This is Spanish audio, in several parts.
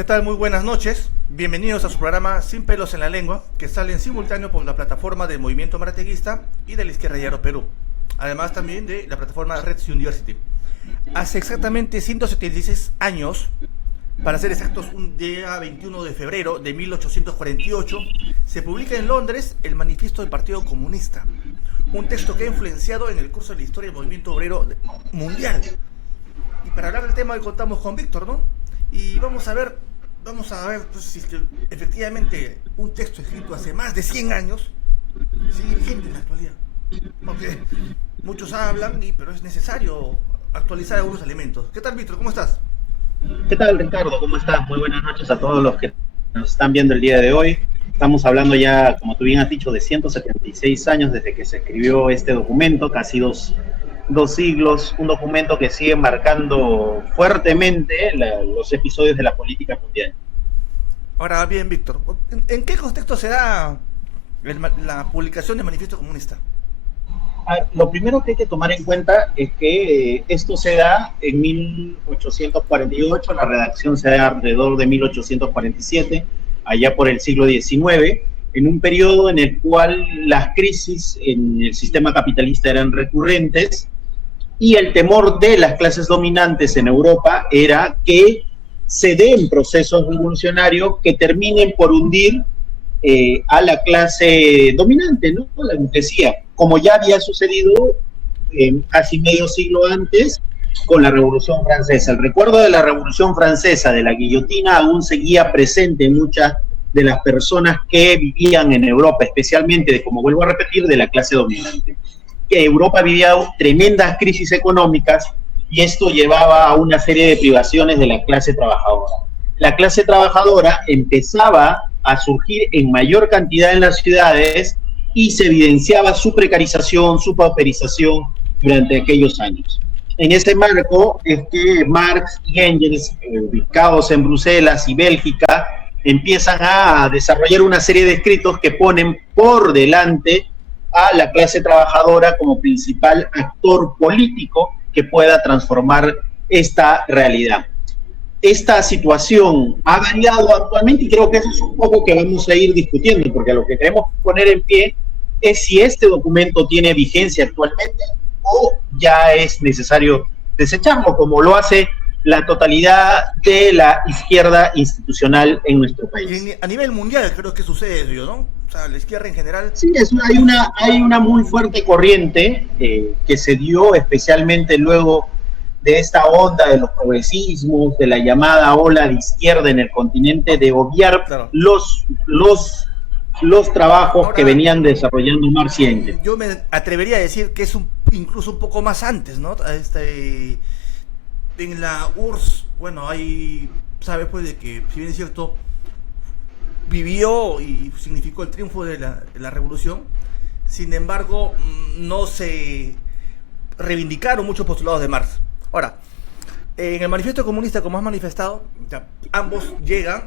¿Qué tal? Muy buenas noches. Bienvenidos a su programa Sin pelos en la lengua, que sale en simultáneo por la plataforma del Movimiento Marateguista y de la Izquierda Diario Perú. Además también de la plataforma Red University. Hace exactamente 176 años, para ser exactos, un día 21 de febrero de 1848, se publica en Londres el Manifiesto del Partido Comunista. Un texto que ha influenciado en el curso de la historia del movimiento obrero mundial. Y para hablar del tema hoy contamos con Víctor, ¿no? Y vamos a ver pues, si es que efectivamente un texto escrito hace más de 100 años sigue vigente en la actualidad. Porque muchos hablan, pero es necesario actualizar algunos elementos. ¿Qué tal, Víctor? ¿Cómo estás? ¿Qué tal, Ricardo? ¿Cómo estás? Muy buenas noches a todos los que nos están viendo el día de hoy. Estamos hablando ya, como tú bien has dicho, de 176 años desde que se escribió este documento, casi dos siglos, un documento que sigue marcando fuertemente los episodios de la política mundial. Ahora bien, Víctor, ¿en qué contexto se da la publicación del Manifiesto Comunista? Lo primero que hay que tomar en cuenta es que esto se da en 1848, la redacción se da alrededor de 1847, allá por el siglo XIX, en un periodo en el cual las crisis en el sistema capitalista eran recurrentes y el temor de las clases dominantes en Europa era que se den procesos revolucionarios que terminen por hundir a la clase dominante, ¿no? La burguesía, como ya había sucedido casi medio siglo antes con la Revolución Francesa. El recuerdo de la Revolución Francesa, de la guillotina, aún seguía presente en muchas de las personas que vivían en Europa, especialmente, como vuelvo a repetir, de la clase dominante. Europa vivía tremendas crisis económicas y esto llevaba a una serie de privaciones de la clase trabajadora. La clase trabajadora empezaba a surgir en mayor cantidad en las ciudades y se evidenciaba su precarización, su pauperización durante aquellos años. En ese marco es que Marx y Engels, ubicados en Bruselas y Bélgica, empiezan a desarrollar una serie de escritos que ponen por delante a la clase trabajadora como principal actor político que pueda transformar esta realidad. Esta situación ha variado actualmente y creo que eso es un poco que vamos a ir discutiendo, porque lo que queremos poner en pie es si este documento tiene vigencia actualmente o ya es necesario desecharlo, como lo hace la totalidad de la izquierda institucional en nuestro país. Y a nivel mundial creo que sucede eso, ¿no? O sea, la izquierda en general... Sí, hay una muy fuerte corriente que se dio especialmente luego de esta onda de los progresismos, de la llamada ola de izquierda en el continente, de obviar Claro. los trabajos Ahora, que venían desarrollando Marx y Engels. Yo me atrevería a decir que es incluso un poco más antes, ¿no? En la URSS, bueno, hay, sabes pues de que, si bien es cierto, vivió y significó el triunfo de la revolución, sin embargo, no se reivindicaron muchos postulados de Marx. Ahora, en el Manifiesto Comunista, como has manifestado, ambos llegan,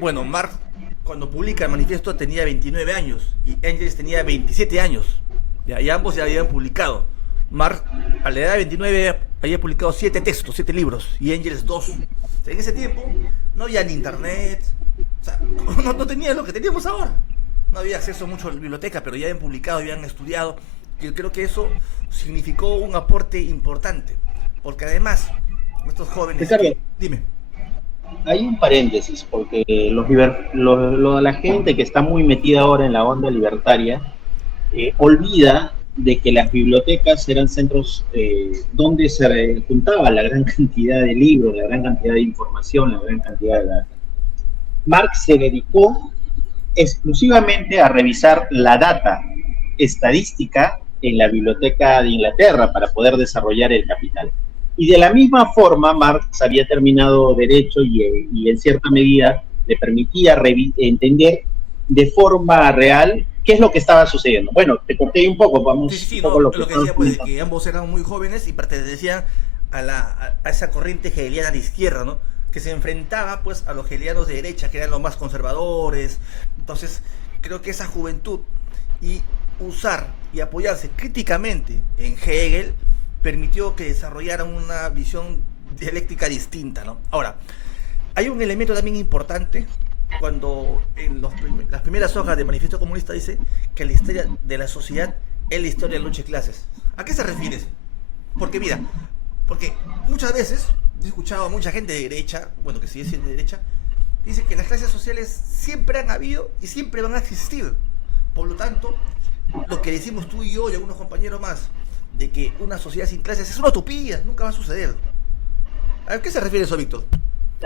bueno, Marx cuando publica el manifiesto tenía 29 años y Engels tenía 27 años, y ambos ya habían publicado. Marx a la edad de 29 había publicado 7 textos, 7 libros, y Engels 2. O sea, en ese tiempo no había ni internet, o sea, no tenía lo que teníamos ahora. No había acceso mucho a la biblioteca, pero ya habían publicado, habían estudiado. Yo creo que eso significó un aporte importante, porque además, estos jóvenes... Ricardo, dime. hay un paréntesis, porque la gente que está muy metida ahora en la onda libertaria olvida de que las bibliotecas eran centros donde se juntaba la gran cantidad de libros, la gran cantidad de información, la gran cantidad de datos. Marx se dedicó exclusivamente a revisar la data estadística en la Biblioteca de Inglaterra para poder desarrollar el Capital. Y de la misma forma, Marx había terminado Derecho y en cierta medida le permitía entender de forma real qué es lo que estaba sucediendo. Bueno, te corté un poco, vamos Sí, un poco no, lo que decía pues que ambos eran muy jóvenes y pertenecían a esa corriente hegeliana de izquierda, ¿no? Que se enfrentaba pues a los hegelianos de derecha, que eran los más conservadores. Entonces, creo que esa juventud y usar y apoyarse críticamente en Hegel permitió que desarrollaran una visión dialéctica distinta, ¿no? Ahora, Hay un elemento también importante cuando en las primeras hojas del Manifiesto Comunista dice que la historia de la sociedad es la historia de la lucha de clases. ¿A qué se refiere? Porque mira, porque muchas veces he escuchado a mucha gente de derecha, bueno, que sigue siendo de derecha, dice que las clases sociales siempre han habido y siempre van a existir. Por lo tanto, lo que decimos tú y yo y algunos compañeros más, de que una sociedad sin clases es una utopía, nunca va a suceder. ¿A qué se refiere eso, Víctor?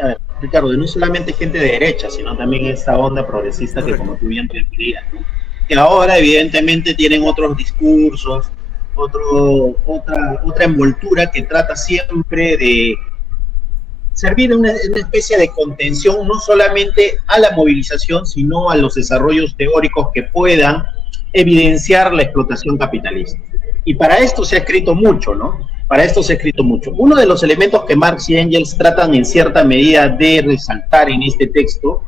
A ver, Ricardo, no solamente gente de derecha, sino también esta onda progresista. Correcto. Que, como tú bien referías, ¿no? Que ahora evidentemente tienen otros discursos, otra envoltura que trata siempre de servir una especie de contención no solamente a la movilización, sino a los desarrollos teóricos que puedan evidenciar la explotación capitalista. Y para esto se ha escrito mucho, ¿no? Para esto se ha escrito mucho. Uno de los elementos que Marx y Engels tratan en cierta medida de resaltar en este texto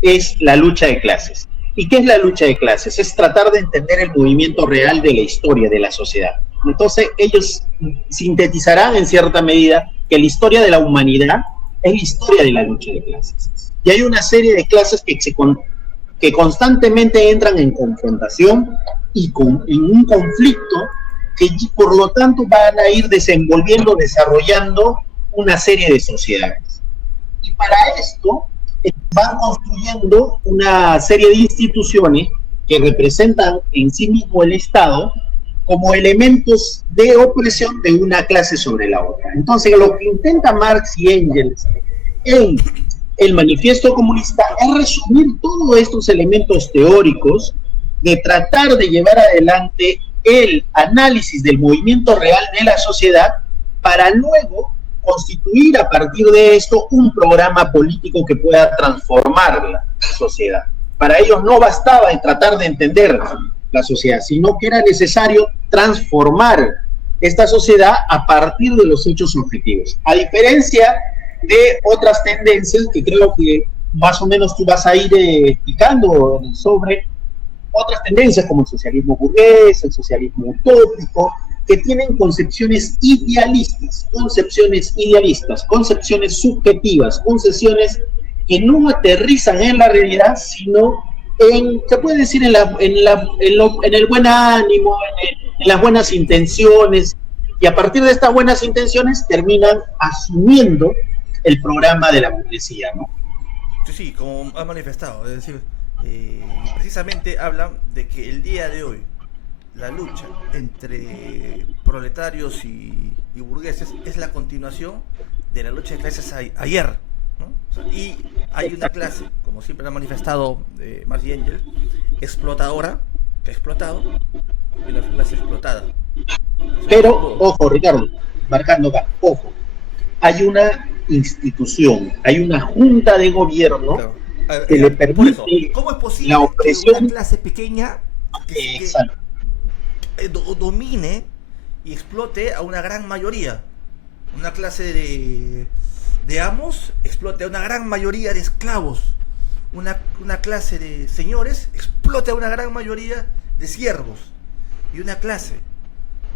es la lucha de clases. ¿Y qué es la lucha de clases? Es tratar de entender el movimiento real de la historia de la sociedad. Entonces ellos sintetizarán en cierta medida que la historia de la humanidad es la historia de la lucha de clases. Y hay una serie de clases que constantemente entran en confrontación y en un conflicto que por lo tanto van a ir desarrollando una serie de sociedades. Y para esto van construyendo una serie de instituciones que representan en sí mismo el Estado como elementos de opresión de una clase sobre la otra. Entonces, lo que intenta Marx y Engels en el Manifiesto Comunista es resumir todos estos elementos teóricos, de tratar de llevar adelante el análisis del movimiento real de la sociedad para luego constituir a partir de esto un programa político que pueda transformar la sociedad. Para ellos no bastaba en tratar de entender la sociedad, sino que era necesario transformar esta sociedad a partir de los hechos objetivos. A diferencia de otras tendencias que creo que más o menos tú vas a ir explicando sobre otras tendencias como el socialismo burgués, el socialismo utópico, que tienen concepciones idealistas, concepciones subjetivas, concepciones que no aterrizan en la realidad, sino se puede decir en el buen ánimo, en las buenas intenciones, y a partir de estas buenas intenciones terminan asumiendo el programa de la burguesía, ¿no? Sí, como ha manifestado, es decir, precisamente hablan de que el día de hoy la lucha entre proletarios y burgueses es la continuación de la lucha de clases ayer, ¿no? O sea, y hay una clase, como siempre ha manifestado Marx y Engels, explotadora, que ha explotado, y la clase explotada. Pero, ojo, Ricardo, marcando acá, ojo, hay una institución, hay una junta de gobierno, claro, que le permite ¿cómo es posible la opresión que una clase pequeña que domine y explote a una gran mayoría? Una clase de amos explote a una gran mayoría de esclavos. Una clase de señores explote a una gran mayoría de siervos. Y una clase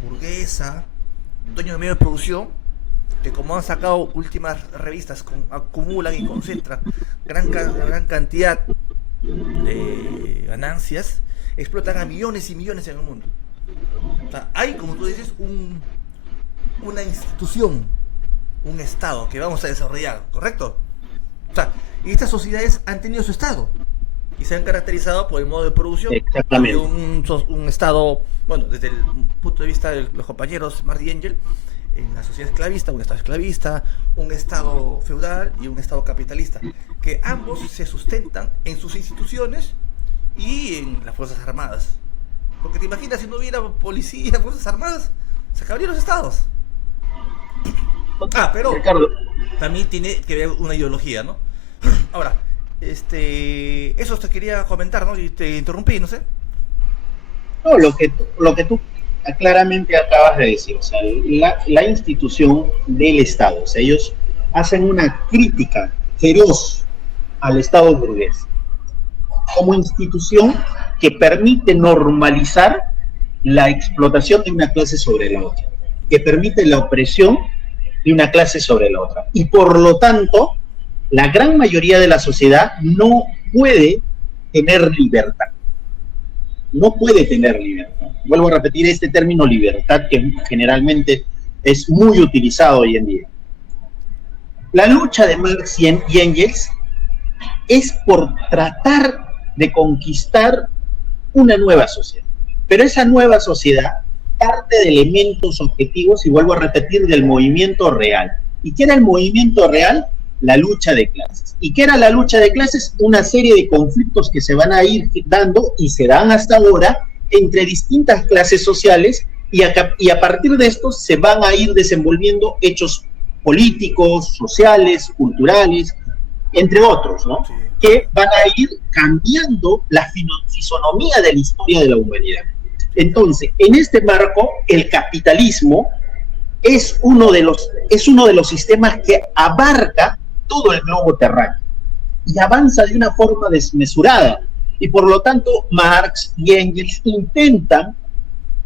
burguesa, dueño de medios de producción, que como han sacado últimas revistas, acumulan y concentran gran cantidad de ganancias, explotan a millones y millones en el mundo. O sea, hay, como tú dices, una institución, un Estado que vamos a desarrollar, ¿correcto? O sea, y estas sociedades han tenido su Estado y se han caracterizado por el modo de producción. Exactamente. Un Estado, bueno, desde el punto de vista de los compañeros Marx y Engels, en la sociedad esclavista, un Estado esclavista, un Estado feudal y un Estado capitalista, que ambos se sustentan en sus instituciones y en las Fuerzas Armadas. Porque te imaginas, si no hubiera policía, Fuerzas Armadas, se acabarían los Estados. Pero Ricardo, también tiene que ver una ideología, ¿no? Ahora, eso te quería comentar, ¿no? Y te interrumpí, no sé. No, lo que tú claramente acabas de decir, o sea, la institución del Estado, o sea, ellos hacen una crítica feroz al Estado burgués como institución que permite normalizar la explotación de una clase sobre la otra, que permite la opresión de una clase sobre la otra, y por lo tanto la gran mayoría de la sociedad no puede tener libertad. No puede tener libertad. Vuelvo a repetir este término libertad que generalmente es muy utilizado hoy en día. La lucha de Marx y Engels es por tratar de conquistar una nueva sociedad. Pero esa nueva sociedad parte de elementos objetivos, y vuelvo a repetir, del movimiento real. ¿Y qué era el movimiento real? La lucha de clases. ¿Y qué era la lucha de clases? Una serie de conflictos que se van a ir dando y se dan hasta ahora entre distintas clases sociales, y a partir de estos se van a ir desenvolviendo hechos políticos, sociales, culturales, entre otros, ¿no? Sí. Que van a ir cambiando la fisonomía de la historia de la humanidad. Entonces, en este marco, el capitalismo es uno de los sistemas que abarca todo el globo terráqueo y avanza de una forma desmesurada. Y por lo tanto, Marx y Engels intentan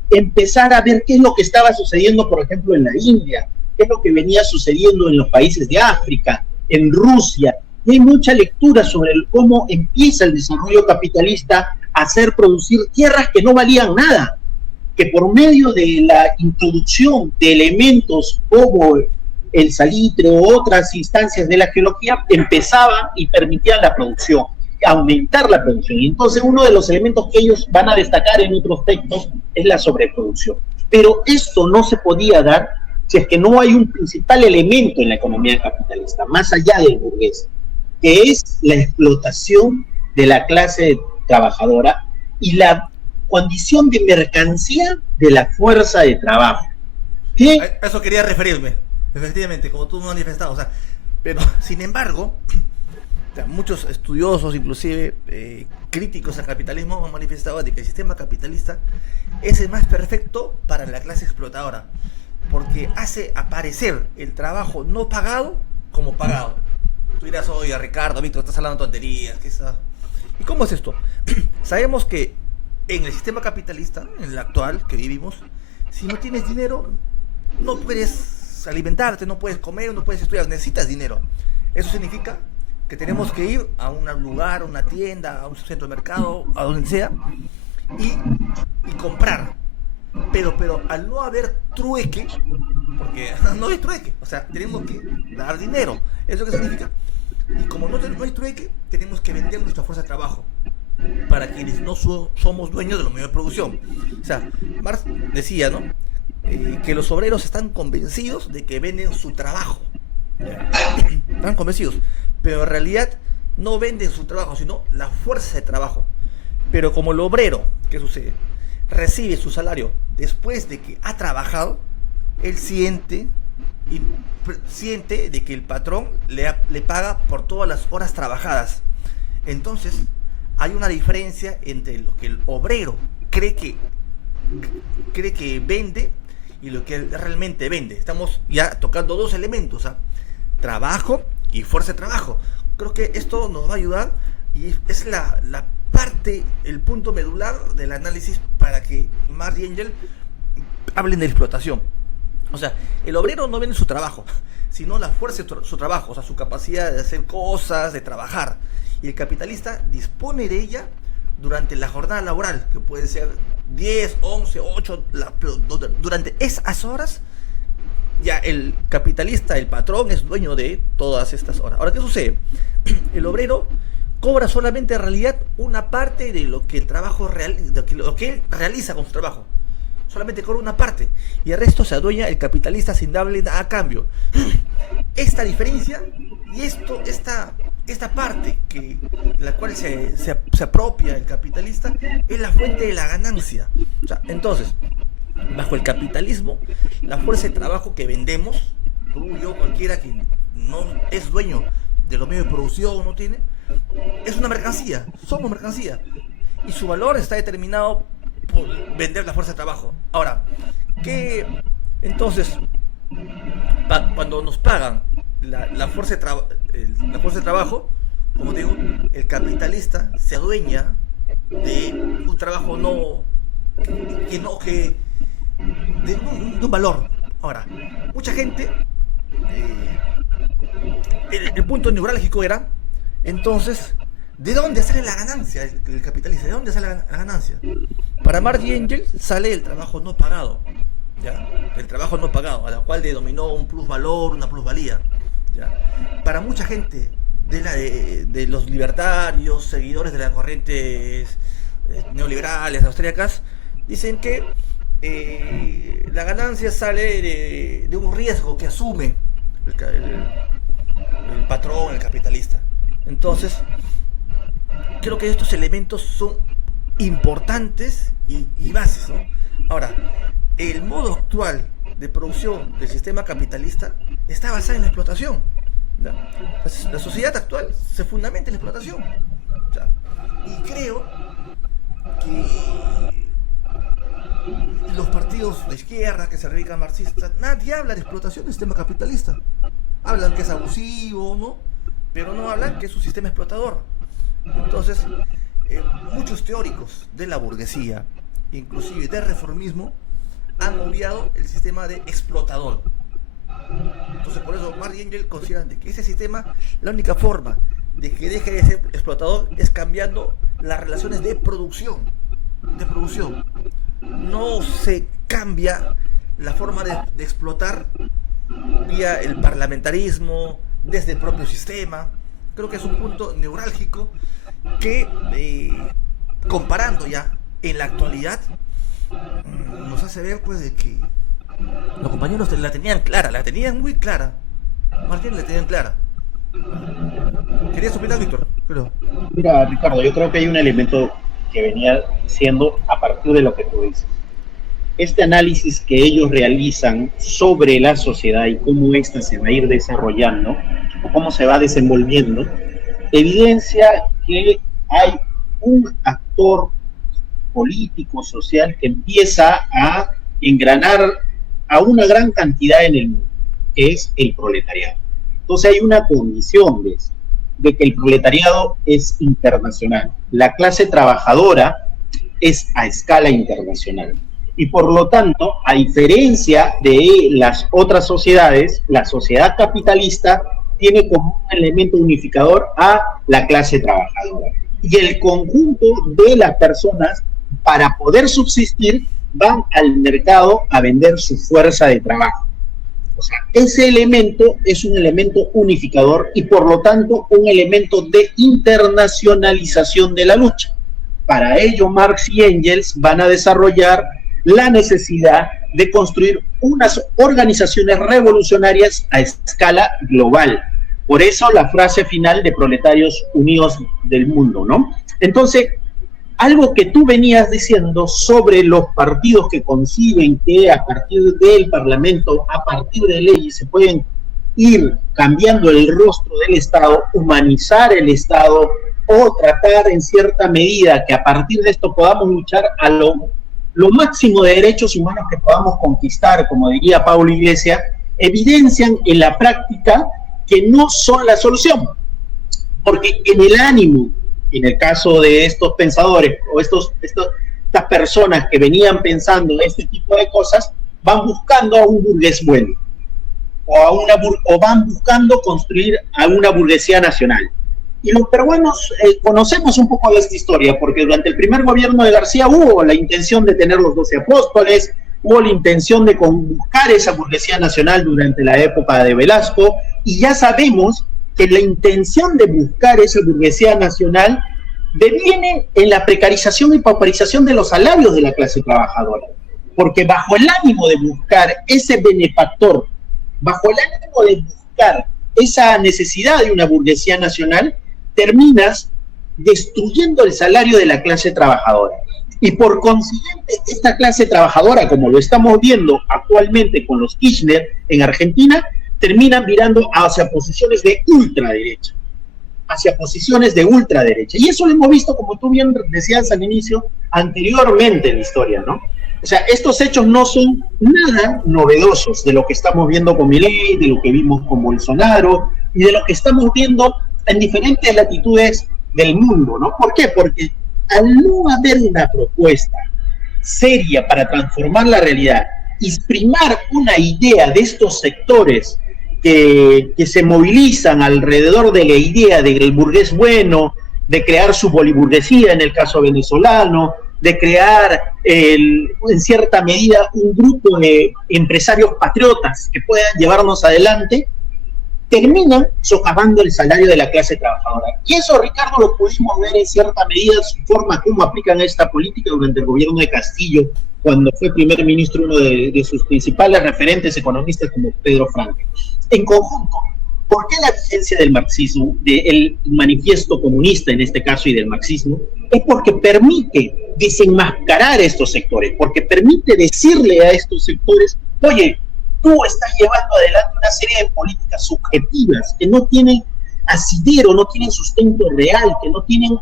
empezar a ver qué es lo que estaba sucediendo, por ejemplo, en la India, qué es lo que venía sucediendo en los países de África, en Rusia. Y hay mucha lectura sobre cómo empieza el desarrollo capitalista a hacer producir tierras que no valían nada, que por medio de la introducción de elementos como el salitre o otras instancias de la geología empezaban y permitían la producción, aumentar la producción. Y entonces uno de los elementos que ellos van a destacar en otros textos es la sobreproducción. Pero esto no se podía dar si es que no hay un principal elemento en la economía capitalista, más allá del burgués, que es la explotación de la clase trabajadora y la condición de mercancía de la fuerza de trabajo. ¿Qué? A eso quería referirme, efectivamente, como tú manifestabas. O sea, pero, sin embargo, o sea, muchos estudiosos, inclusive críticos al capitalismo, han manifestado de que el sistema capitalista es el más perfecto para la clase explotadora, porque hace aparecer el trabajo no pagado como pagado. Tú dirás, oye, Ricardo, Víctor, estás hablando tonterías. ¿Y cómo es esto? Sabemos que en el sistema capitalista, en el actual que vivimos, si no tienes dinero, no puedes alimentarte, no puedes comer, no puedes estudiar, necesitas dinero. Eso significa que tenemos que ir a un lugar, a una tienda, a un centro de mercado, a donde sea, y comprar. Pero al no haber trueque, porque no hay trueque, o sea, tenemos que dar dinero. ¿Eso qué significa? Y como no hay trueque, tenemos que vender nuestra fuerza de trabajo para quienes no somos dueños de los medios de producción. O sea, Marx decía, ¿no? Que los obreros están convencidos de que venden su trabajo. Están convencidos, pero en realidad no venden su trabajo, sino la fuerza de trabajo. Pero como el obrero, ¿qué sucede? Recibe su salario después de que ha trabajado, él siente de que el patrón le paga por todas las horas trabajadas. Entonces hay una diferencia entre lo que el obrero cree que vende y lo que él realmente vende. Estamos ya tocando dos elementos, ¿eh? Trabajo y fuerza de trabajo. Creo que esto nos va a ayudar y es la parte, el punto medular del análisis para que Marx y Engels hablen de explotación. O sea, el obrero no vende su trabajo, sino la fuerza de su trabajo, o sea, su capacidad de hacer cosas, de trabajar. Y el capitalista dispone de ella durante la jornada laboral, que puede ser 10, 11, 8, durante esas horas, ya el capitalista, el patrón, es dueño de todas estas horas. Ahora, ¿qué sucede? El obrero cobra solamente en realidad una parte de lo que el trabajo lo que él realiza con su trabajo. Solamente cobra una parte y el resto se adueña el capitalista sin darle nada a cambio. Esta diferencia y esta parte la cual se apropia el capitalista es la fuente de la ganancia. O sea, entonces, bajo el capitalismo, la fuerza de trabajo que vendemos, tú, yo, cualquiera que no es dueño de los medios de producción, no tiene, es una mercancía, somos mercancía y su valor está determinado por vender la fuerza de trabajo. Ahora, entonces, cuando nos pagan la fuerza de trabajo, como digo, el capitalista se adueña de un trabajo de un valor. Ahora, mucha gente el punto neurálgico era, entonces, ¿de dónde sale la ganancia el capitalista? ¿De dónde sale la ganancia? Para Marty Engels sale el trabajo no pagado, ¿ya? El trabajo no pagado, a la cual denominó un plusvalor, una plusvalía, ¿ya? Para mucha gente de los libertarios, seguidores de las corrientes neoliberales austríacas, dicen que la ganancia sale de un riesgo que asume el patrón, el capitalista. Entonces, creo que estos elementos son importantes y bases, ¿no? Ahora, el modo actual de producción del sistema capitalista está basado en la explotación. ¿Ya? La sociedad actual se fundamenta en la explotación. ¿Ya? Y creo que los partidos de izquierda que se dedican marxistas, nadie habla de explotación del sistema capitalista. Hablan que es abusivo, ¿no? Pero no hablan que es un sistema explotador. Entonces, muchos teóricos de la burguesía, inclusive del reformismo, han obviado el sistema de explotador. Entonces, por eso Marx y Engels consideran que ese sistema, la única forma de que deje de ser explotador es cambiando las relaciones de producción. No se cambia la forma de explotar vía el parlamentarismo, desde el propio sistema. Creo que es un punto neurálgico que, comparando ya en la actualidad, nos hace ver pues de que los compañeros la tenían clara, la tenían muy clara. Martín la tenían clara. ¿Querías opinar, Víctor? Pero... Mira, Ricardo, yo creo que hay un elemento que venía siendo a partir de lo que tú dices. Este análisis que ellos realizan sobre la sociedad y cómo ésta se va a ir desarrollando, o cómo se va desenvolviendo, evidencia que hay un actor político, social, que empieza a engranar a una gran cantidad en el mundo, que es el proletariado. Entonces hay una condición de que el proletariado es internacional. La clase trabajadora es a escala internacional. Y por lo tanto, a diferencia de las otras sociedades, la sociedad capitalista tiene como un elemento unificador a la clase trabajadora. Y el conjunto de las personas, para poder subsistir, van al mercado a vender su fuerza de trabajo. O sea, ese elemento es un elemento unificador y por lo tanto un elemento de internacionalización de la lucha. Para ello, Marx y Engels van a desarrollar la necesidad de construir unas organizaciones revolucionarias a escala global. Por eso la frase final de Proletarios Unidos del Mundo, ¿no? Entonces, algo que tú venías diciendo sobre los partidos que conciben que a partir del Parlamento, a partir de leyes, se pueden ir cambiando el rostro del Estado, humanizar el Estado o tratar en cierta medida que a partir de esto podamos luchar a lo máximo de derechos humanos que podamos conquistar, como diría Pablo Iglesias, evidencian en la práctica que no son la solución. Porque en el ánimo, en el caso de estos pensadores o estas personas que venían pensando este tipo de cosas, van buscando a un burgués bueno o van buscando construir a una burguesía nacional. Y los peruanos conocemos un poco de esta historia, porque durante el primer gobierno de García hubo la intención de tener los 12 apóstoles, hubo la intención de buscar esa burguesía nacional durante la época de Velasco, y ya sabemos que la intención de buscar esa burguesía nacional deviene en la precarización y pauperización de los salarios de la clase trabajadora, porque bajo el ánimo de buscar ese benefactor, bajo el ánimo de buscar esa necesidad de una burguesía nacional, terminas destruyendo el salario de la clase trabajadora. Y por consiguiente, esta clase trabajadora, como lo estamos viendo actualmente con los Kirchner en Argentina, terminan virando hacia posiciones de ultraderecha. Y eso lo hemos visto, como tú bien decías al inicio, anteriormente en la historia, ¿no? O sea, estos hechos no son nada novedosos de lo que estamos viendo con Milei, de lo que vimos con Bolsonaro y de lo que estamos viendo en diferentes latitudes del mundo, ¿no? ¿Por qué? Porque al no haber una propuesta seria para transformar la realidad y primar una idea de estos sectores que se movilizan alrededor de la idea del burgués bueno, de crear su boliburguesía en el caso venezolano, de crear en cierta medida un grupo de empresarios patriotas que puedan llevarnos adelante, terminan socavando el salario de la clase trabajadora. Y eso, Ricardo, lo pudimos ver en cierta medida, su forma como aplican esta política durante el gobierno de Castillo, cuando fue primer ministro, uno de sus principales referentes economistas como Pedro Franque. En conjunto, ¿por qué la vigencia del marxismo, del manifiesto comunista en este caso y del marxismo? Es porque permite desenmascarar estos sectores, porque permite decirle a estos sectores, oye, tú estás llevando adelante una serie de políticas subjetivas que no tienen asidero, no tienen sustento real, que no tienen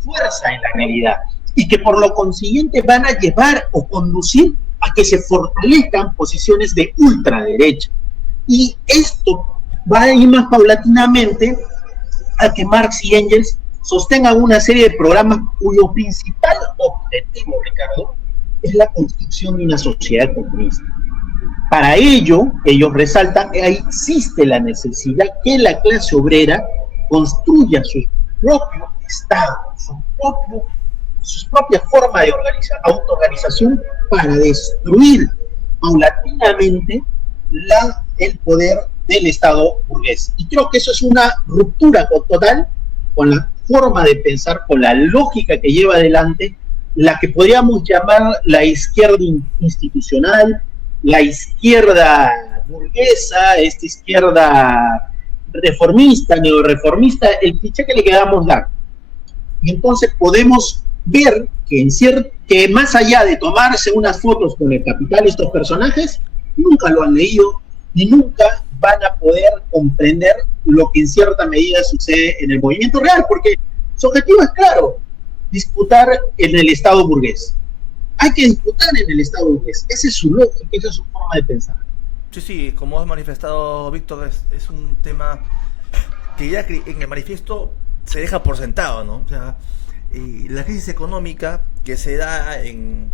fuerza en la realidad y que por lo consiguiente van a llevar o conducir a que se fortalezcan posiciones de ultraderecha. Y esto va a ir más paulatinamente a que Marx y Engels sostengan una serie de programas cuyo principal objetivo, Ricardo, es la construcción de una sociedad comunista. Para ello, ellos resaltan que existe la necesidad que la clase obrera construya su propio Estado, su propia forma de autoorganización para destruir paulatinamente el poder del Estado burgués. Y creo que eso es una ruptura total con la forma de pensar, con la lógica que lleva adelante la que podríamos llamar la izquierda institucional, la izquierda burguesa, esta izquierda reformista, neorreformista, el cliché que le queramos dar. Y entonces podemos ver que más allá de tomarse unas fotos con el capital, estos personajes nunca lo han leído ni nunca van a poder comprender lo que en cierta medida sucede en el movimiento real, porque su objetivo es claro, disputar en el Estado burgués. Hay que disputar en el Estado burgués. Esa es su lógica, esa es su forma de pensar. Sí, como has manifestado, Víctor, es un tema que ya en el manifiesto se deja por sentado, ¿no? O sea, la crisis económica que se da en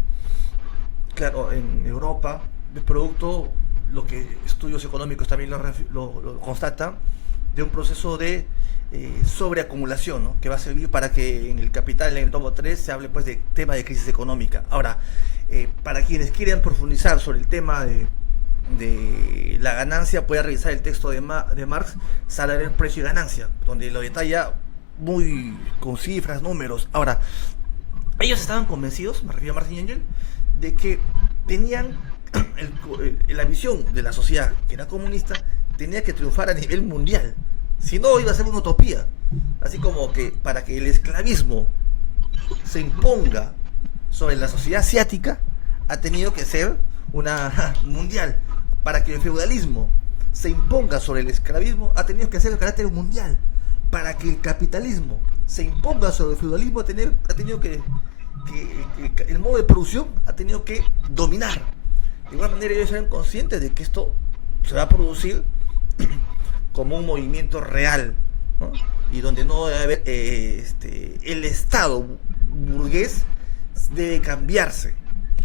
Europa es producto, lo que estudios económicos también lo constatan, de un proceso de sobreacumulación, ¿no? Que va a servir para que en el Capital, en el tomo 3, se hable pues de tema de crisis económica. Ahora, para quienes quieran profundizar sobre el tema de la ganancia, puede revisar el texto de Marx, Salario, Precio y Ganancia, donde lo detalla muy con cifras, números. Ahora, ellos estaban convencidos, me refiero a Marx y Engels, de que tenían la visión de la sociedad que era comunista, tenía que triunfar a nivel mundial, si no iba a ser una utopía. Así como que para que el esclavismo se imponga sobre la sociedad asiática, ha tenido que ser una mundial. Para que el feudalismo se imponga sobre el esclavismo, ha tenido que ser de carácter mundial. Para que el capitalismo se imponga sobre el feudalismo, ha tenido que el modo de producción ha tenido que dominar. De igual manera, ellos eran conscientes de que esto se va a producir como un movimiento real, ¿no? Y donde no debe haber el Estado burgués debe cambiarse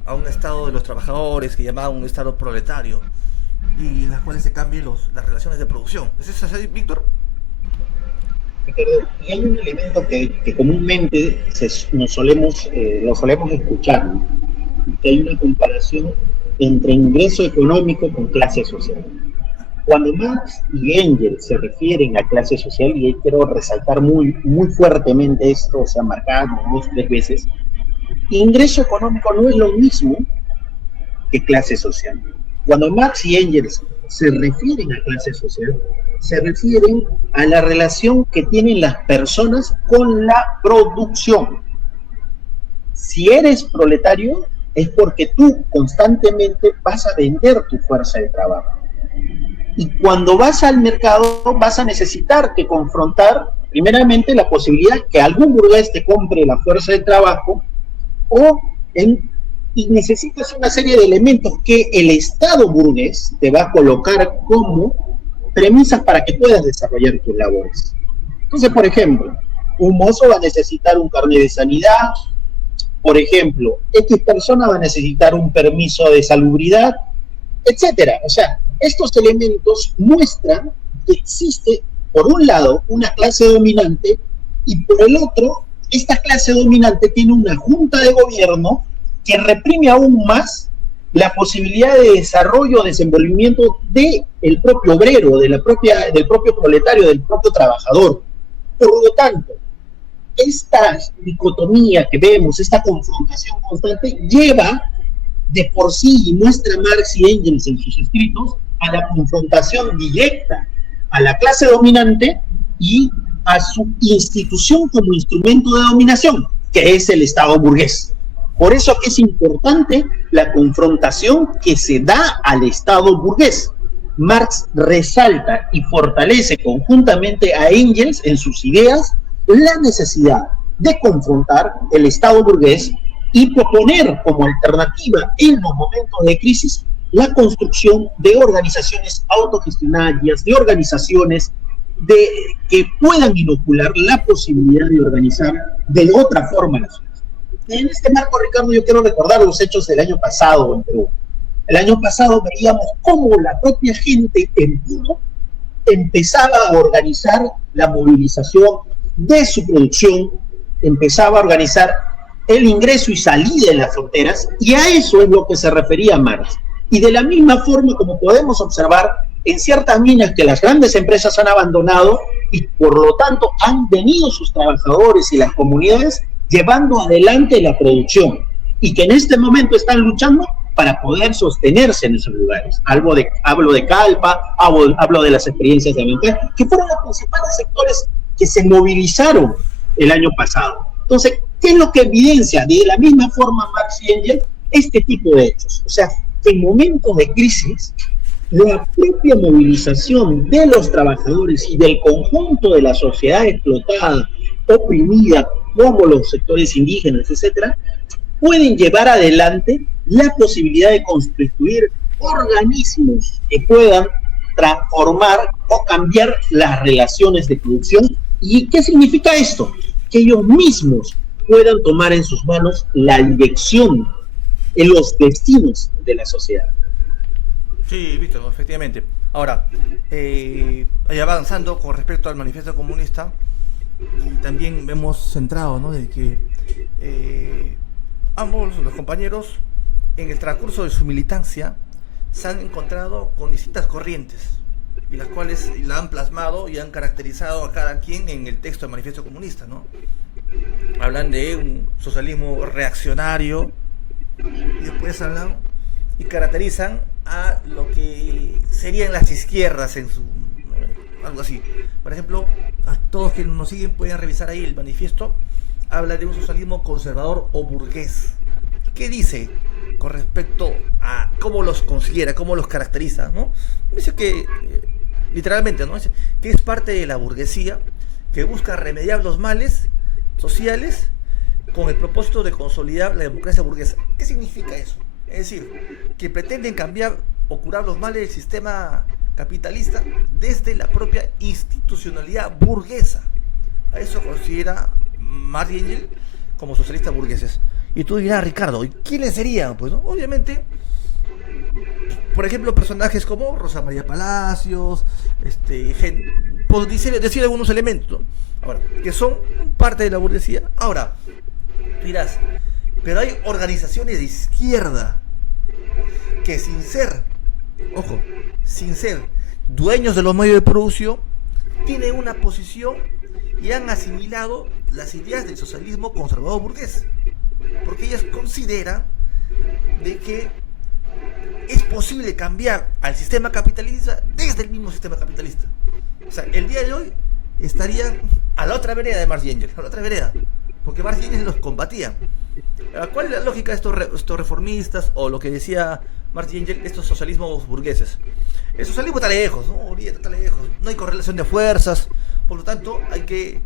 a un Estado de los trabajadores, que llamaban un Estado proletario, y en las cuales se cambien las relaciones de producción. ¿Es eso así, Víctor? Ricardo, y hay un elemento que comúnmente lo solemos escuchar, ¿no? Que hay una comparación entre ingreso económico con clase social. Cuando Marx y Engels se refieren a clase social, y quiero resaltar muy, muy fuertemente esto, se ha marcado 2 o 3 veces, ingreso económico no es lo mismo que clase social. Cuando Marx y Engels se refieren a clase social, se refieren a la relación que tienen las personas con la producción. Si eres proletario, es porque tú constantemente vas a vender tu fuerza de trabajo. Y cuando vas al mercado, vas a necesitar que confrontar, primeramente, la posibilidad que algún burgués te compre la fuerza de trabajo, y necesitas una serie de elementos que el Estado burgués te va a colocar como premisas para que puedas desarrollar tus labores. Entonces, por ejemplo, un mozo va a necesitar un carnet de sanidad. Por ejemplo, X persona va a necesitar un permiso de salubridad, etcétera. O sea, estos elementos muestran que existe, por un lado, una clase dominante y por el otro, esta clase dominante tiene una junta de gobierno que reprime aún más la posibilidad de desarrollo, desenvolvimiento del propio obrero, del propio proletario, del propio trabajador. Por lo tanto, esta dicotomía que vemos, esta confrontación constante, lleva de por sí, y muestra Marx y Engels en sus escritos, a la confrontación directa a la clase dominante y a su institución como instrumento de dominación, que es el Estado burgués. Por eso que es importante la confrontación que se da al Estado burgués. Marx resalta y fortalece conjuntamente a Engels en sus ideas la necesidad de confrontar el Estado burgués y proponer como alternativa en los momentos de crisis la construcción de organizaciones autogestionarias, de organizaciones que puedan inocular la posibilidad de organizar de otra forma la sociedad. En este marco, Ricardo, yo quiero recordar los hechos del año pasado en Perú. El año pasado veíamos cómo la propia gente en Puno empezaba a organizar la movilización de su producción, empezaba a organizar el ingreso y salida de las fronteras, y a eso es lo que se refería Marx. Y de la misma forma, como podemos observar, en ciertas minas que las grandes empresas han abandonado y por lo tanto han venido sus trabajadores y las comunidades llevando adelante la producción y que en este momento están luchando para poder sostenerse en esos lugares. Hablo de Calpa, hablo de las experiencias de Aventura, que fueron los principales sectores que se movilizaron el año pasado. Entonces, ¿qué es lo que evidencia de la misma forma Marx y Engels este tipo de hechos? O sea, en momentos de crisis, la propia movilización de los trabajadores y del conjunto de la sociedad explotada, oprimida, como los sectores indígenas, etcétera, pueden llevar adelante la posibilidad de constituir organismos que puedan transformar o cambiar las relaciones de producción. ¿Y qué significa esto? Que ellos mismos puedan tomar en sus manos la dirección en los destinos de la sociedad. Sí, Víctor, efectivamente. Ahora, avanzando con respecto al manifiesto comunista, y también hemos centrado, ¿no?, de que ambos los compañeros en el transcurso de su militancia se han encontrado con distintas corrientes y las cuales la han plasmado y han caracterizado a cada quien en el texto del manifiesto comunista, ¿no? Hablan de un socialismo reaccionario y después hablan y caracterizan a lo que serían las izquierdas en su algo así. Por ejemplo, a todos que nos siguen pueden revisar ahí el manifiesto. Habla de un socialismo conservador o burgués. ¿Qué dice con respecto a cómo los considera, cómo los caracteriza, ¿no? Dice que, literalmente, ¿no?, dice que es parte de la burguesía que busca remediar los males sociales con el propósito de consolidar la democracia burguesa. ¿Qué significa eso? Es decir, que pretenden cambiar o curar los males del sistema capitalista desde la propia institucionalidad burguesa. A eso considera Marx y Engels como socialistas burgueses. Y tú dirás, Ricardo, ¿y quiénes serían? Pues, ¿no? Obviamente, por ejemplo, personajes como Rosa María Palacios, por decir algunos elementos, ¿no? Ahora, que son parte de la burguesía. Ahora, tú dirás, pero hay organizaciones de izquierda que sin ser dueños de los medios de producción, tienen una posición y han asimilado las ideas del socialismo conservador burgués, porque ellas consideran de que es posible cambiar al sistema capitalista desde el mismo sistema capitalista. O sea, el día de hoy estarían a la otra vereda de Marx y Engels, a la otra vereda, porque Marx y Engels los combatían. ¿Cuál es la lógica de estos reformistas, o lo que decía Marx y Engels, estos socialismos burgueses? El socialismo está lejos, ¿no? Está lejos, no hay correlación de fuerzas, por lo tanto hay que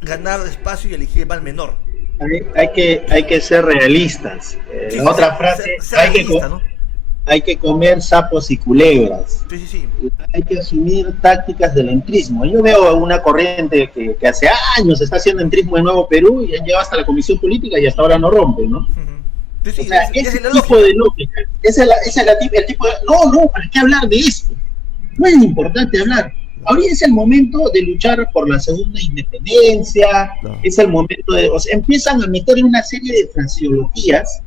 ganar espacio y elegir el mal menor. Hay que ser realistas. Sí, la otra frase, hay que comer sapos y culebras. Sí. Hay que asumir tácticas del entrismo. Yo veo una corriente que hace años está haciendo entrismo en Nuevo Perú y han llegado hasta la Comisión Política y hasta ahora no rompe, ¿no? Sí, sí, O sea, esa ese es la tipo lógica. de lógica, el tipo de... No, ¿para qué hablar de esto? No es importante hablar. Ahorita es el momento de luchar por la segunda independencia, No. es el momento de... O sea, empiezan a meter una serie de fraseologías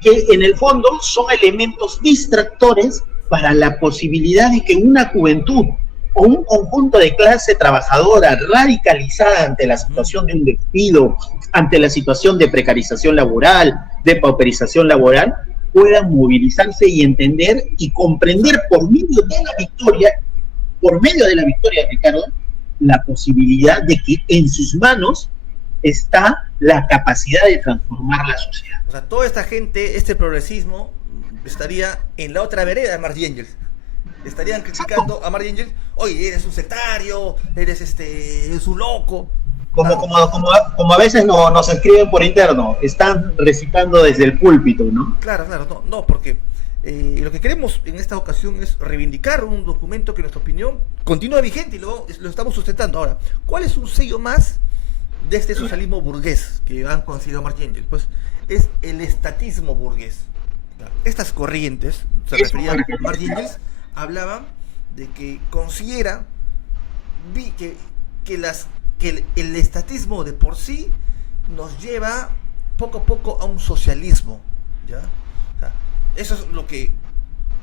que en el fondo son elementos distractores para la posibilidad de que una juventud o un conjunto de clase trabajadora radicalizada ante la situación de un despido, ante la situación de precarización laboral, de pauperización laboral, puedan movilizarse y entender y comprender por medio de la victoria, Ricardo, la posibilidad de que en sus manos está la capacidad de transformar la sociedad. O sea, toda esta gente, este progresismo, estaría en la otra vereda de Marx y Engels. Estarían criticando a Marx y Engels, oye, eres un sectario, eres un loco. Como a veces nos escriben por interno, están recitando desde el púlpito, ¿no? Claro, no, porque lo que queremos en esta ocasión es reivindicar un documento que en nuestra opinión continúa vigente y lo estamos sustentando. Ahora, ¿cuál es un sello más de este socialismo burgués que han considerado Marx y Engels? Pues es el estatismo burgués. Estas corrientes, se referían a Marx y Engels, hablaban de que considera que el estatismo de por sí nos lleva poco a poco a un socialismo, ¿ya? O sea, eso es lo que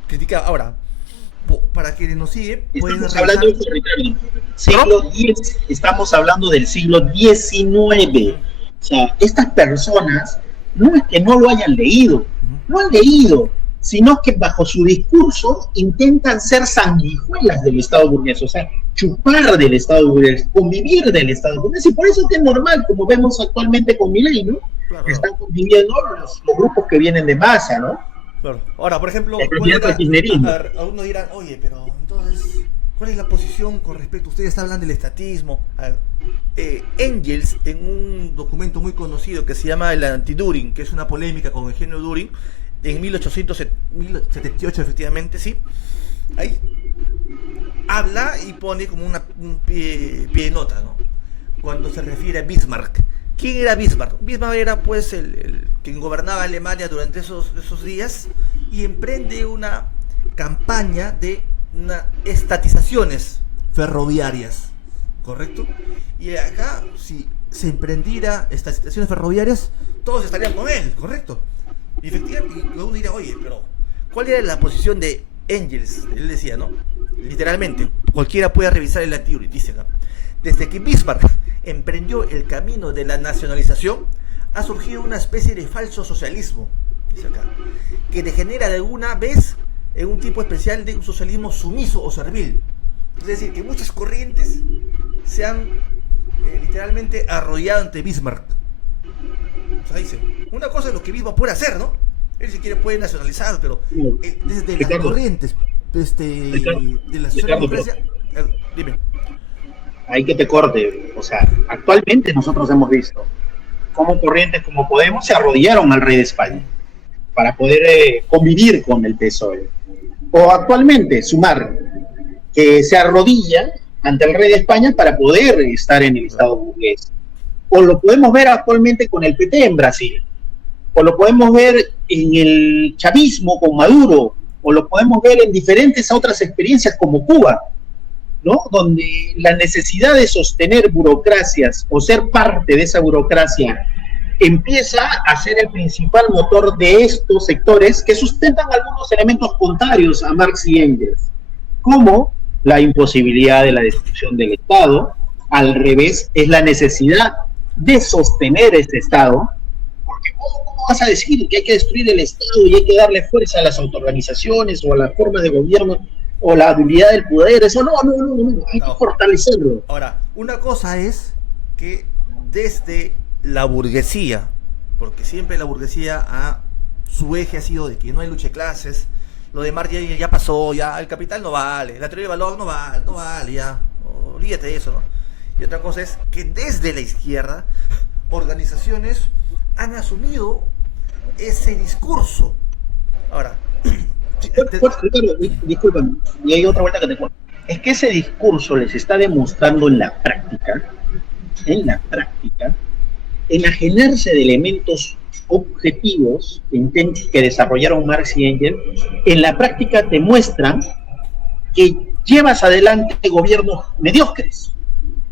criticaba. Ahora, para quienes nos siguen, pueden estamos hablando de Ricardo, siglo X, estamos hablando del siglo XIX. O sea, estas personas no es que no lo hayan leído, no han leído, sino que bajo su discurso intentan ser sanguijuelas del Estado burgués, o sea, chupar del Estado burgués, convivir del Estado burgués, y por eso es que es normal, como vemos actualmente con Milei, ¿no? Claro. Están conviviendo los grupos que vienen de masa, ¿no? Claro. Ahora, por ejemplo, algunos dirán, oye, pero entonces, ¿cuál es la posición con respecto? Ustedes están hablando del estatismo. Engels, en un documento muy conocido que se llama el Anti-Düring, que es una polémica con Eugenio Düring, en 1878, efectivamente, sí, ahí habla y pone como un pie de nota, ¿no? Cuando se refiere a Bismarck. ¿Quién era Bismarck? Bismarck era pues el quien gobernaba Alemania durante esos días y emprende una campaña de estatizaciones ferroviarias, ¿correcto? Y acá, si se emprendiera estatizaciones ferroviarias, todos estarían con él, ¿correcto? Y efectivamente, uno dirá, oye, pero ¿cuál era la posición de Engels? Él decía, ¿no? Literalmente, cualquiera puede revisar el Anti-Düring, dice acá. Desde que Bismarck emprendió el camino de la nacionalización, ha surgido una especie de falso socialismo, dice acá, que degenera de alguna vez en un tipo especial de un socialismo sumiso o servil. Es decir, que muchas corrientes se han literalmente arrollado ante Bismarck. O sea, dice, una cosa es lo que Bismarck puede hacer, ¿no? Él si quiere puede nacionalizar, pero desde las corrientes de la socialdemocracia... Dime. Ahí que te corte, o sea, actualmente nosotros hemos visto cómo corrientes como Podemos se arrodillaron al rey de España para poder convivir con el PSOE. O actualmente Sumar, que se arrodilla ante el rey de España para poder estar en el Estado burgués. O lo podemos ver actualmente con el PT en Brasil, o lo podemos ver en el chavismo con Maduro, o lo podemos ver en diferentes otras experiencias como Cuba, ¿no? Donde la necesidad de sostener burocracias o ser parte de esa burocracia empieza a ser el principal motor de estos sectores que sustentan algunos elementos contrarios a Marx y Engels, como la imposibilidad de la destrucción del Estado. Al revés, es la necesidad de sostener este Estado, porque ¿cómo vas a decir que hay que destruir el Estado y hay que darle fuerza a las autoorganizaciones o a las formas de gobierno o la habilidad del poder? Eso no, hay que fortalecerlo. Ahora, una cosa es que desde la burguesía, porque siempre la burguesía su eje ha sido de que no hay lucha de clases, lo de Marx ya pasó, ya el capital no vale, la teoría de valor no vale, ya, olvídate de eso, ¿no? Y otra cosa es que desde la izquierda, organizaciones han asumido ese discurso. Ahora, Ricardo, discúlpame, y hay otra vuelta que te cuento. Es que ese discurso les está demostrando en la práctica, enajenarse de elementos objetivos que desarrollaron Marx y Engels, en la práctica te muestran que llevas adelante gobiernos mediocres,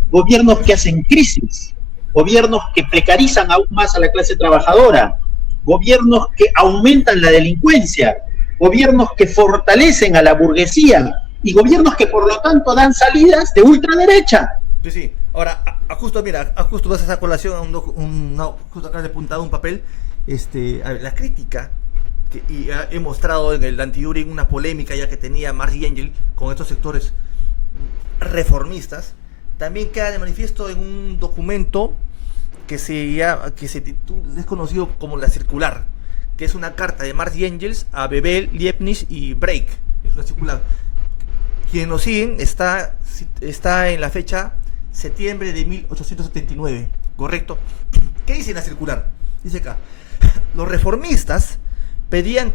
gobiernos que hacen crisis, gobiernos que precarizan aún más a la clase trabajadora, gobiernos que aumentan la delincuencia, gobiernos que fortalecen a la burguesía y gobiernos que por lo tanto dan salidas de ultraderecha. Sí, sí. Ahora, justo, mira, justo vas a esa colación justo acá le he apuntado un papel, a ver, la crítica y he mostrado en el Anti-Yuring una polémica ya que tenía Marx y Engels con estos sectores reformistas, también queda de manifiesto en un documento que es conocido como la circular, que es una carta de Marx y Engels a Bebel, Leibniz y Break. Es una circular. Quienes nos siguen está en la fecha septiembre de 1879, ¿correcto? ¿Qué dice en la circular? Dice acá, los reformistas pedían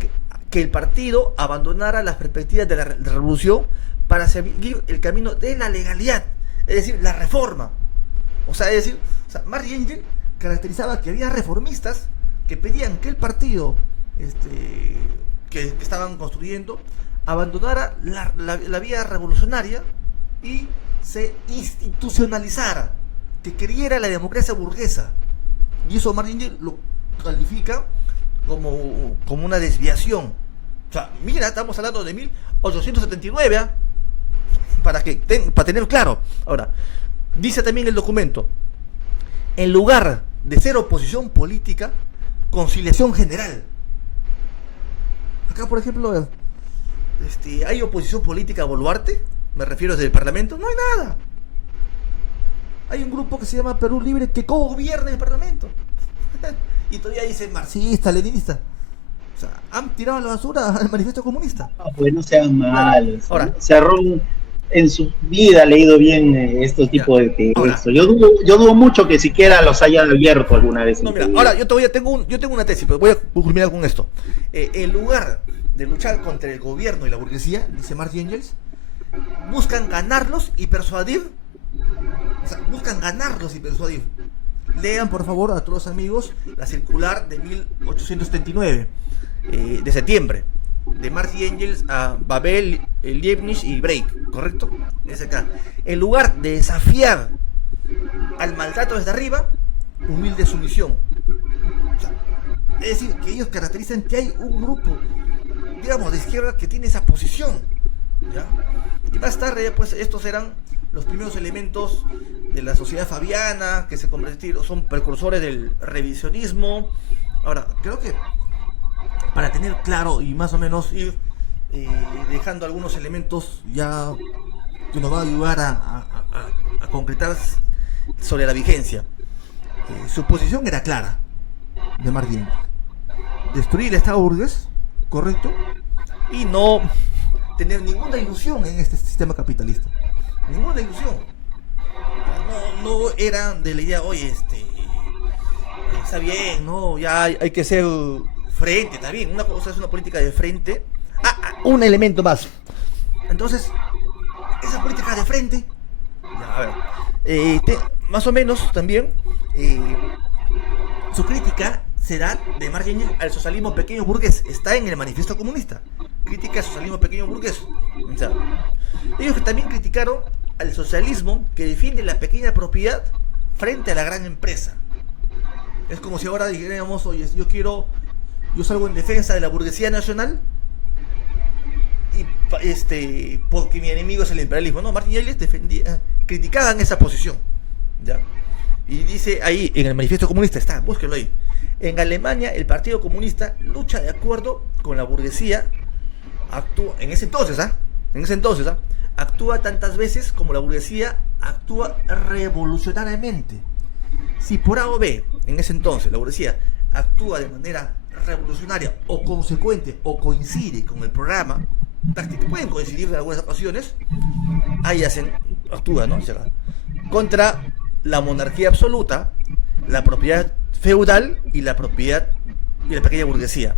que el partido abandonara las perspectivas de la revolución para seguir el camino de la legalidad, es decir, la reforma. O sea, Marx y Engels caracterizaba que había reformistas que pedían que el partido que estaban construyendo abandonara la vía revolucionaria y se institucionalizara, que creyera la democracia burguesa. Y eso Marx y Engels lo califica como una desviación. O sea, mira, estamos hablando de 1879, ¿eh? para tener claro. Ahora, dice también el documento, en lugar de ser oposición política, conciliación general. Acá, por ejemplo, ¿hay oposición política a Boluarte? Me refiero desde el Parlamento. No hay nada. Hay un grupo que se llama Perú Libre que co-gobierna el Parlamento. Y todavía dice marxista, leninista. O sea, han tirado a la basura al manifiesto comunista. No, pues no sean malos. Ahora, Cerrón en su vida ha leído bien estos tipos de textos. Yo dudo mucho que siquiera los haya abierto alguna vez. No, mira, ahora yo tengo una tesis, pero voy a culminar con esto. En lugar de luchar contra el gobierno y la burguesía, dice Marx y Engels, buscan ganarlos y persuadir. O sea, buscan ganarlos y persuadir. Lean, por favor, a todos los amigos, la circular de 1879, de septiembre, de Marx y Engels a Babel, Leibniz y Break, ¿correcto? Es acá. En lugar de desafiar al maltrato desde arriba, humilde sumisión. O sea, es decir, que ellos caracterizan que hay un grupo, digamos, de izquierda que tiene esa posición, ¿ya? Y más tarde, pues, estos eran los primeros elementos de la sociedad fabiana, que se convirtieron, son precursores del revisionismo. Ahora, creo que para tener claro y más o menos ir dejando algunos elementos ya que nos va a ayudar a concretar sobre la vigencia. Su posición era clara, de Marx y Engels: destruir el Estado burgués, correcto, y no tener ninguna ilusión en este sistema capitalista. Ninguna ilusión. No eran de la idea, oye, está bien, no, ya hay que ser frente, está bien, una cosa es una política de frente. Un elemento más. Entonces, esa política de frente, ya, a ver, más o menos también, su crítica se da de Marx y Engels al socialismo pequeño burgués. Está en el manifiesto comunista. Crítica al socialismo pequeño burgués. O sea, ellos también criticaron al socialismo que defiende la pequeña propiedad frente a la gran empresa. Es como si ahora dijéramos, oye, yo salgo en defensa de la burguesía nacional y porque mi enemigo es el imperialismo. No, Marx y Engels criticaban esa posición, ¿ya? Y dice ahí en el manifiesto comunista, está, búsquenlo ahí: en Alemania el Partido Comunista lucha de acuerdo con la burguesía, actúa en ese entonces, actúa tantas veces como la burguesía actúa revolucionariamente. Si por A o B, en ese entonces, la burguesía actúa de manera revolucionaria o consecuente o coincide con el programa, pueden coincidir en algunas ocasiones, ahí actúa, ¿no? Contra la monarquía absoluta, la propiedad feudal y la propiedad y la pequeña burguesía.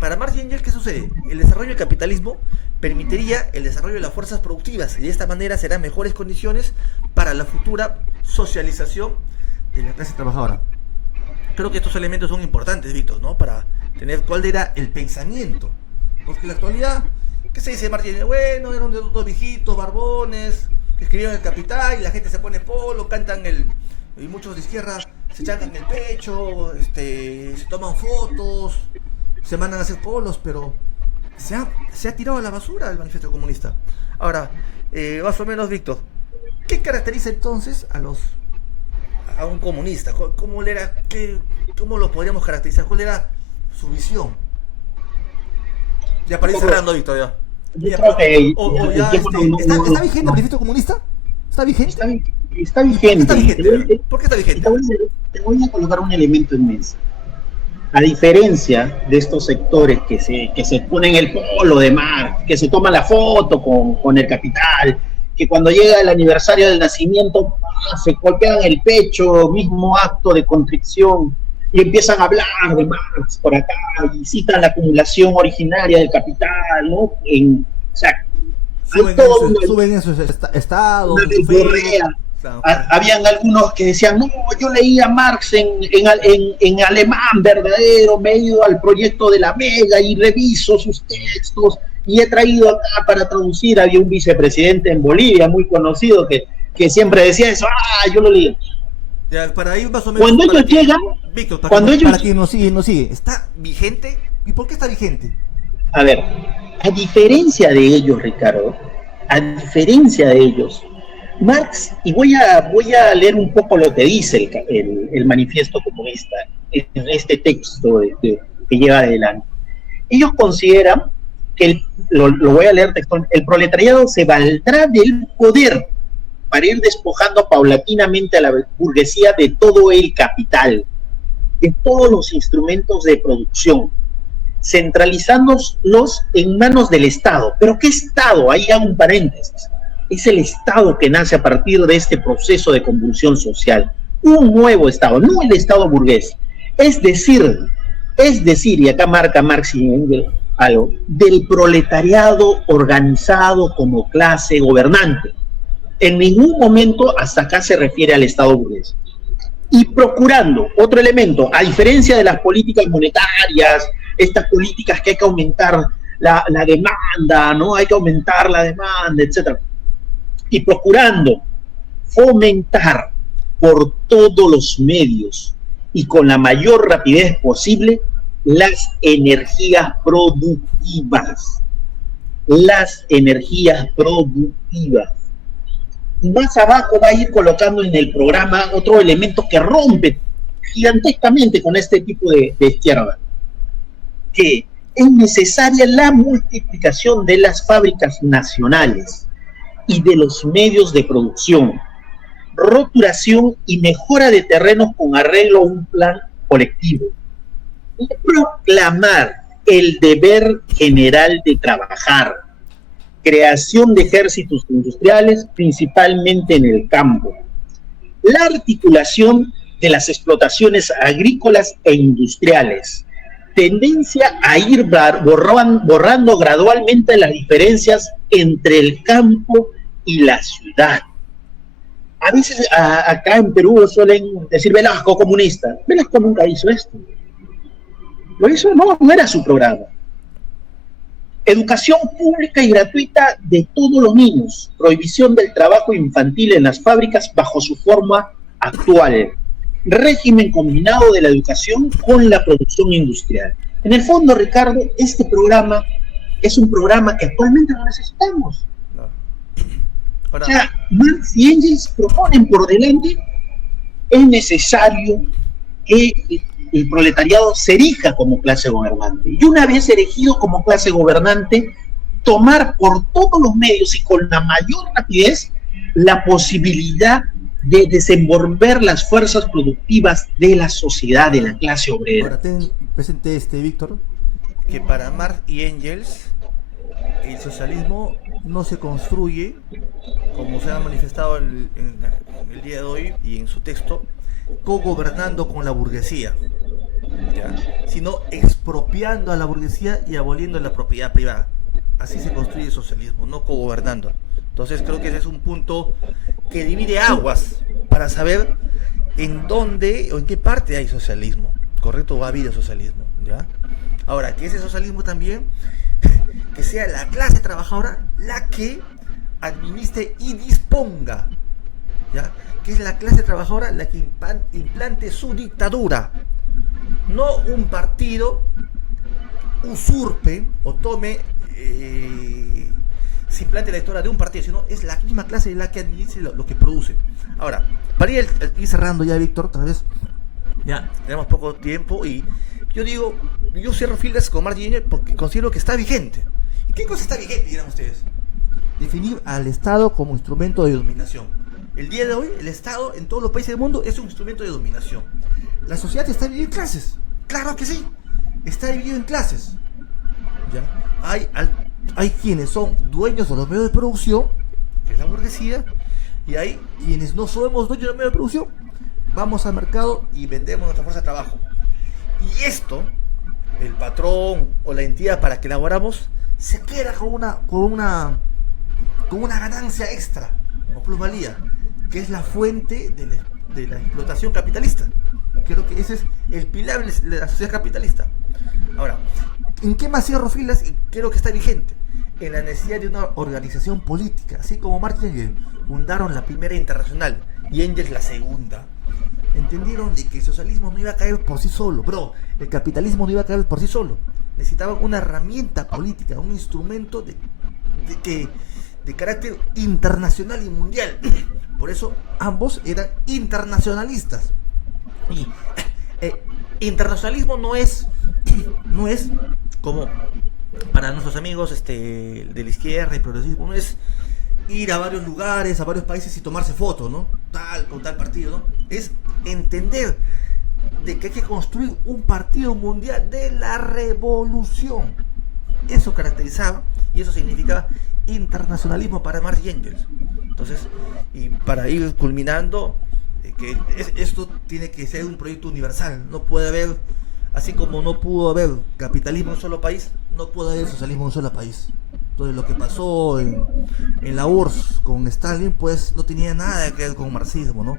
Para Marx y Engels, ¿qué sucede? El desarrollo del capitalismo permitiría el desarrollo de las fuerzas productivas y de esta manera serán mejores condiciones para la futura socialización de la clase trabajadora. creo que estos elementos son importantes, Víctor, ¿no? Para tener cuál era el pensamiento. Porque en la actualidad, ¿qué se dice Martínez? Bueno, eran dos viejitos, barbones, que escribieron el Capital y la gente se pone polo, cantan y muchos de izquierda se chancan el pecho, se toman fotos, se mandan a hacer polos, pero se ha tirado a la basura el manifiesto comunista. Ahora, más o menos, Víctor, ¿qué caracteriza entonces a un comunista? ¿Cómo lo podríamos caracterizar? ¿Cuál era su visión? Ya para ir cerrando, Víctor, ya. Yo creo que ¿Está vigente el manifiesto comunista? ¿Está vigente? Está vigente. ¿Está vigente? ¿Por qué está vigente? Te voy a colocar un elemento en mesa. A diferencia de estos sectores que se ponen el polo de Marx, que se toman la foto con el Capital, que cuando llega el aniversario del nacimiento se golpean el pecho, mismo acto de contrición, y empiezan a hablar de Marx por acá, y citan la acumulación originaria del Capital, ¿no? O sea, suben en sus estados. Habían algunos que decían, no, yo leía Marx en alemán verdadero, me he ido al proyecto de la Mega y reviso sus textos y he traído acá para traducir. Había un vicepresidente en Bolivia muy conocido que siempre decía eso, yo lo leí. Ya, para ir más o menos, cuando ellos llegan, Víctor, para quien nos sigue, ¿está vigente? ¿Y por qué está vigente? A ver, a diferencia de ellos, Ricardo, Marx, y voy a leer un poco lo que dice el manifiesto comunista en este texto que lleva adelante. Ellos consideran que, lo voy a leer textualmente, el proletariado se valdrá del poder para ir despojando paulatinamente a la burguesía de todo el capital, de todos los instrumentos de producción, centralizándolos en manos del Estado. ¿Pero qué Estado? Ahí hago un paréntesis. Es el Estado que nace a partir de este proceso de convulsión social. Un nuevo Estado, no el Estado burgués. Es decir, y acá marca Marx y Engels algo, del proletariado organizado como clase gobernante. En ningún momento hasta acá se refiere al Estado burgués. Y procurando, otro elemento, a diferencia de las políticas monetarias, estas políticas que hay que aumentar la demanda, ¿no? Hay que aumentar la demanda, etcétera. Y procurando fomentar por todos los medios y con la mayor rapidez posible las energías productivas. Las energías productivas. Y más abajo va a ir colocando en el programa otro elemento que rompe gigantescamente con este tipo de izquierda, que es necesaria la multiplicación de las fábricas nacionales y de los medios de producción, roturación y mejora de terrenos con arreglo a un plan colectivo, y proclamar el deber general de trabajar, creación de ejércitos industriales, principalmente en el campo, la articulación de las explotaciones agrícolas e industriales, tendencia a ir borrando gradualmente las diferencias entre el campo y la ciudad. A veces acá en Perú suelen decir Velasco comunista. Velasco nunca hizo esto. Lo hizo, no era su programa. Educación pública y gratuita de todos los niños. Prohibición del trabajo infantil en las fábricas bajo su forma actual. Régimen combinado de la educación con la producción industrial. En el fondo, Ricardo, este programa es un programa que actualmente no necesitamos. No. Ahora, o sea, Marx y Engels proponen por delante, es necesario que el proletariado se erija como clase gobernante. Y una vez erigido como clase gobernante, tomar por todos los medios y con la mayor rapidez la posibilidad de desenvolver las fuerzas productivas de la sociedad, de la clase obrera. Ahora ten presente, Víctor, que para Marx y Engels el socialismo no se construye, como se ha manifestado en el día de hoy y en su texto, cogobernando con la burguesía, ¿ya? Sino expropiando a la burguesía y aboliendo la propiedad privada. Así se construye el socialismo, no cogobernando. Entonces creo que ese es un punto que divide aguas para saber en dónde o en qué parte hay socialismo, ¿correcto? O ha habido socialismo, ¿ya? Ahora, que ese socialismo también, que sea la clase trabajadora la que administre y disponga, ¿ya? Que es la clase trabajadora la que implante su dictadura, no un partido usurpe o tome, se implante la dictadura de un partido, sino es la misma clase la que administre lo que produce. Ahora, para ir cerrando ya, Víctor, otra vez, ya tenemos poco tiempo y yo cierro filas con Martin Engels porque considero que está vigente. ¿Y qué cosa está vigente, dirán ustedes? Definir al Estado como instrumento de dominación. El día de hoy, el Estado en todos los países del mundo es un instrumento de dominación. La sociedad está dividida en clases. Claro que sí. Está dividido en clases. ¿Ya? Hay quienes son dueños de los medios de producción, que es la burguesía, y hay quienes no somos dueños de los medios de producción. Vamos al mercado y vendemos nuestra fuerza de trabajo. Y esto, el patrón o la entidad para que elaboramos, se queda con una ganancia extra o plusvalía, que es la fuente de la explotación capitalista. Creo que ese es el pilar de la sociedad capitalista. Ahora, ¿en qué más cierro filas? Y creo que está vigente. En la necesidad de una organización política, así como Marx y Engels fundaron la primera internacional y Engels la segunda. Entendieron de que el socialismo no iba a caer por sí solo, el capitalismo no iba a caer por sí solo. Necesitaban una herramienta política, un instrumento de carácter internacional y mundial. Por eso ambos eran internacionalistas. Y internacionalismo no es como para nuestros amigos de la izquierda y progresismo, no es ir a varios lugares, a varios países y tomarse fotos, ¿no? Con tal partido, ¿no? Es entender de que hay que construir un partido mundial de la revolución. Eso caracterizaba y eso significaba internacionalismo para Marx y Engels. Entonces, y para ir culminando, que esto tiene que ser un proyecto universal. No puede haber, así como no pudo haber capitalismo en un solo país, no puede haber socialismo en un solo país. Entonces, lo que pasó en la URSS con Stalin, pues no tenía nada que ver con marxismo, ¿no?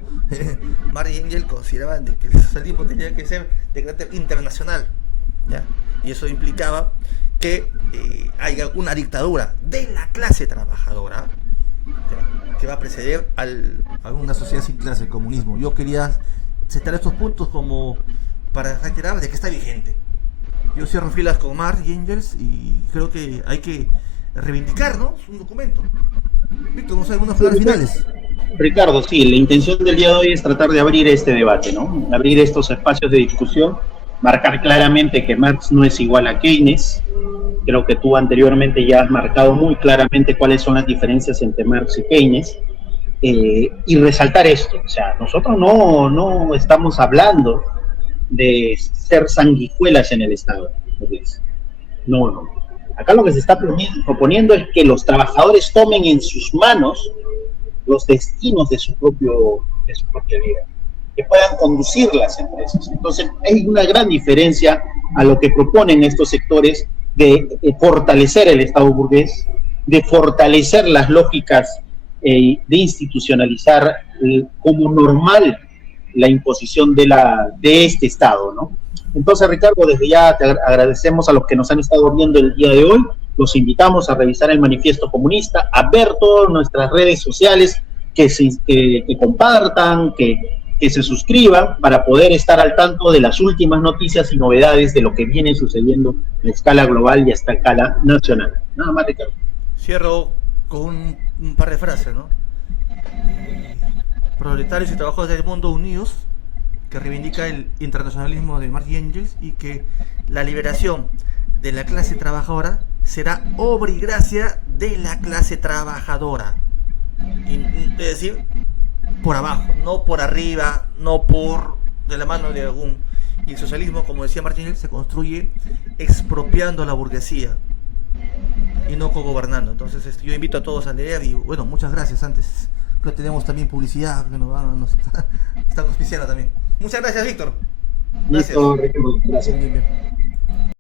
Marx y Engels consideraban de que el socialismo tenía que ser de carácter internacional, ¿ya? Y eso implicaba que haya una dictadura de la clase trabajadora, ¿ya?, que va a preceder a una sociedad sin clase, el comunismo. Yo quería citar estos puntos como para reiterar de que está vigente. Yo cierro filas con Marx y Engels y creo que hay que reivindicar, ¿no? Es un documento. Víctor, ¿no sé algunas palabras finales? Ricardo, sí, la intención del día de hoy es tratar de abrir este debate, ¿no? Abrir estos espacios de discusión, marcar claramente que Marx no es igual a Keynes. Creo que tú anteriormente ya has marcado muy claramente cuáles son las diferencias entre Marx y Keynes, y resaltar esto. O sea, nosotros no estamos hablando de ser sanguijuelas en el Estado. No. Acá lo que se está proponiendo es que los trabajadores tomen en sus manos los destinos de su propia vida, que puedan conducir las empresas. Entonces, hay una gran diferencia a lo que proponen estos sectores de fortalecer el Estado burgués, de fortalecer las lógicas, de institucionalizar como normal la imposición de este Estado, ¿no? Entonces, Ricardo, desde ya te agradecemos a los que nos han estado viendo el día de hoy. Los invitamos a revisar el Manifiesto Comunista, a ver todas nuestras redes sociales, que compartan, que se suscriban para poder estar al tanto de las últimas noticias y novedades de lo que viene sucediendo a escala global y hasta escala nacional. Nada más, Ricardo. Cierro con un par de frases, ¿no? Proletarios y trabajadores del mundo unidos, que reivindica el internacionalismo de Marx y Engels, y que la liberación de la clase trabajadora será obra y gracia de la clase trabajadora. Es decir, por abajo, no por arriba, no por de la mano de algún. Y el socialismo, como decía Marx y Engels, se construye expropiando a la burguesía y no cogobernando. Entonces, yo invito a todos a leer y bueno, muchas gracias. Antes que tenemos también publicidad que nos están auspiciando también. Muchas gracias, Víctor. Gracias. Listo, Ricardo, gracias. Bien.